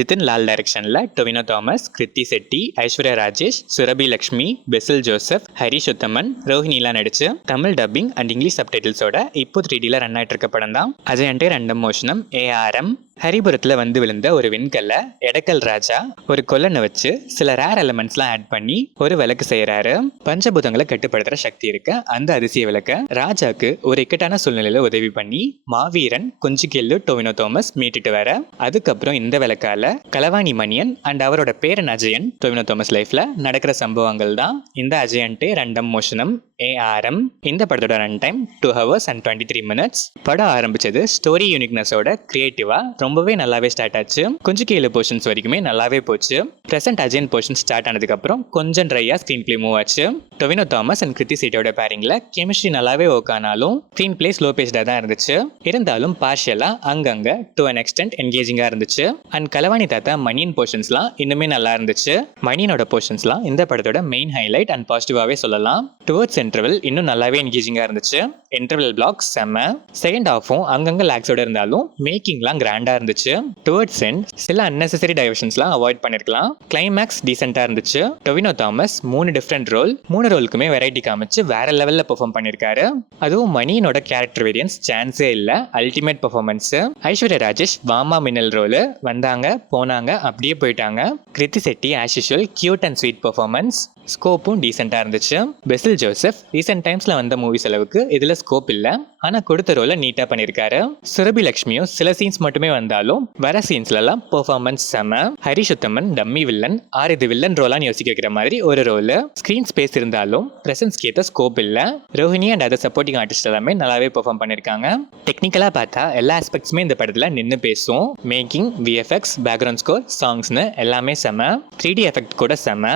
ஜிதின் லால் டைரக்ஷனில் டொவினோ தாமஸ், கிருத்தி செட்டி, ஐஸ்வர்யா ராஜேஷ், சுரபி லக்ஷ்மி, பெசில் ஜோசப், ஹரிஷ் உத்தமன், ரோஹினிலாம் நடிச்சு தமிழ் டப்பிங் அண்ட் இங்கிலீஷ் சப்டைட்டில்ஸோட இப்போ 3Dல ரன் ஆகிட்டு இருக்க படம் தான் அஜயண்டே ரெண்டம் மோஷனம் ஏஆர்எம். ஹரிபுரத்தில் வந்து விழுந்த ஒரு விண்கல்ல எடக்கல் ராஜா ஒரு கொல்லனை வச்சு சில ரேர் எலிமெண்ட்ஸ்லாம் ஆட் பண்ணி ஒரு விளக்கு செய்யறாரு. பஞ்சபூதங்களை கட்டுப்படுத்துற சக்தி இருக்க அந்த அதிசய விளக்க ராஜாக்கு ஒரு இக்கட்டான சூழ்நிலையில உதவி பண்ணி மாவீரன் கொஞ்சிக்கெல்லு டொவினோ தாமஸ் மீட்டுட்டு வர, அதுக்கப்புறம் இந்த விளக்கால கலவாணி மணியன் அண்ட் அவரோட பேரன் அஜயன் டொவினோ தாமஸ் லைஃப்ல நடக்கிற சம்பவங்கள் தான் இந்த அஜயண்டே ரெண்டம் மோஷனம் ஏஆர்எம். இந்த படத்தோட run time 2 hours and 23 minutes. படம் ஆரம்பிச்சது ஸ்டோரி யூனிக்னஸோட கிரியேட்டிவா ரொம்பவே நல்லாவே ஸ்டார்ட் ஆச்சு. கொஞ்சம் கீழே போர்ஷன்ஸ் வரைக்குமே நல்லாவே போச்சு. பிரசன்ட் அஜயன் போர்ஷன் ஸ்டார்ட் ஆனதுக்கு அப்புறம் கொஞ்சம் ட்ரையா ஸ்கிரீன் பிளே மூவ் ஆச்சு. டொவினோ தாமஸ் அண்ட் கிருத்தி செட்டியோட பேரிங்ல கெமிஸ்ட்ரி நல்லாவே ஒர்க் ஆனாலும் ஸ்கிரீன் பிளே ஸ்லோ பேஸ்டா தான் இருந்துச்சு. இருந்தாலும் பார்ஷியலா அங்கங்க டு அன் எக்ஸ்டென்ட் என்கேஜிங்கா இருந்துச்சு. அண்ட் கலவாணி தாத்தா மணியன் போர்ஷன்ஸ்லாம் இன்னுமே நல்லா இருந்துச்சு. மணியனோட போர்ஷன்ஸ்லாம் இந்த படத்தோட மெயின் ஹைலைட் அண்ட் பாசிட்டிவாவே சொல்லலாம். டுவர்ட்ஸ் இன்டர்வல் இன்னும் நல்லாவே என்கேஜிங்கா இருந்துச்சு. இன்டர்வல் பிளாக் செம்ம. செகண்ட் ஹாஃபும் அங்கங்க லேக்ஸோட இருந்தாலும் மேக்கிங்லாம் கிராண்டா இருந்துச்சு. டுவர்ட்ஸ் எண்ட் சில அன்னெசரி டைவர்ஷன்ஸ்லாம் அவாய்ட் பண்ணிருக்கலாம். கிளைமேக்ஸ் டீசெண்டா இருந்துச்சு. டொவினோ தாமஸ் 3 டிஃப்ரெண்ட் ரோல், 3 ரோலுக்குமே வெரைட்டி காமிச்சு வேற லெவல்ல பெர்ஃபார்ம் பண்ணிருக்காரு. அதுவும் மணியனோட கேரக்டர் வேரியன்ஸ் சான்ஸே இல்ல, அல்டிமேட் பெர்ஃபார்மன்ஸ். ஐஸ்வர்யா ராஜேஷ் வாமா மின்னல் ரோல் வந்தாங்க போனாங்க அப்படியே போயிட்டாங்க. Krithi Shetty as usual cute and sweet performance. ஸ்கோப்பும் டீசெண்டாக இருந்துச்சு. பெசில் ஜோசப் ரீசெண்ட் டைம்ஸில் வந்த மூவிஸ் அளவுக்கு இதில் ஸ்கோப் இல்லை, ஆனால் கொடுத்த ரோலை நீட்டாக பண்ணியிருக்காரு. சுரபி லக்ஷ்மியும் சில சீன்ஸ் மட்டுமே வந்தாலும் வர சீன்ஸ்லலாம் பெர்ஃபார்மன்ஸ் செம. ஹரிஷ் உத்தமன் டம்மி வில்லன் இது வில்லன் ரோலான்னு யோசிக்க வைக்கிற மாதிரி ஒரு ரோல். ஸ்க்ரீன் ஸ்பேஸ் இருந்தாலும் பிரசன்ஸ்க்கு ஏற்ற ஸ்கோப் இல்லை. Rohini and other supporting artist எல்லாமே நல்லாவே பெர்ஃபார்ம் பண்ணியிருக்காங்க. டெக்னிக்கலாக பார்த்தா எல்லா ஆஸ்பெக்ட்ஸுமே இந்த படத்தில் நின்று பேசும். மேக்கிங், விஎஃப்எக்ஸ், பேக்ரவுண்ட் ஸ்கோர், சாங்ஸ்னு எல்லாமே செம. 3D எஃபெக்ட் கூட செம.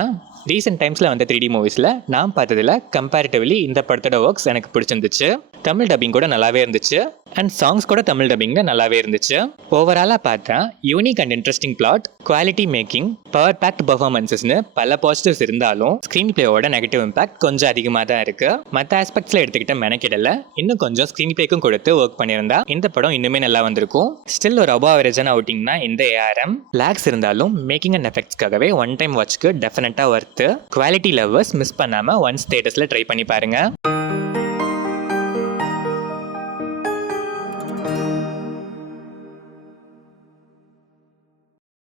ரீசெண்ட் டைம்ஸில் வந்த 3D மூவிஸில் நான் பார்த்ததில் கம்பேரிட்டிவ்லி இந்த படத்தோட ஒர்க்ஸ் எனக்கு பிடிச்சிருந்துச்சு. தமிழ் டப்பிங் கூட நல்லாவே இருந்துச்சு அண்ட் சாங்ஸ் கூட தமிழ் டப்பிங்க நல்லாவே இருந்துச்சு. ஓவராலாக பார்த்தா unique and interesting plot, quality making, power packed பர்ஃபார்மன்ஸஸ்னு பல பாசிட்டிவ்ஸ் இருந்தாலும் ஸ்க்ரீன் பிளேயோட நெகட்டிவ் இம்பாக்ட் கொஞ்சம் அதிகமாக தான் இருக்கு. மற்ற ஆஸ்பெக்ட்ஸில் எடுத்துக்கிட்ட மெனக்கிடல இன்னும் கொஞ்சம் ஸ்க்ரீன் பிளேக்கும் கொடுத்து ஒர்க் பண்ணியிருந்தா இந்த படம் இன்னுமே நல்லா வந்திருக்கும். ஸ்டில் ஒரு அபவ் அவரேஜான அவுட்டிங்னா இந்த ஏஆர்எம். லேக்ஸ் இருந்தாலும் மேக்கிங் அண்ட் எஃபெக்ட்ஸ்க்காகவே ஒன் டைம் வாட்ச்க்கு டெஃபினட்டாக ஒர்த்து. குவாலிட்டி லவ்வர்ஸ் மிஸ் பண்ணாமல் ஒன்ஸ் தியேட்டர்ஸில் ட்ரை பண்ணி பாருங்க.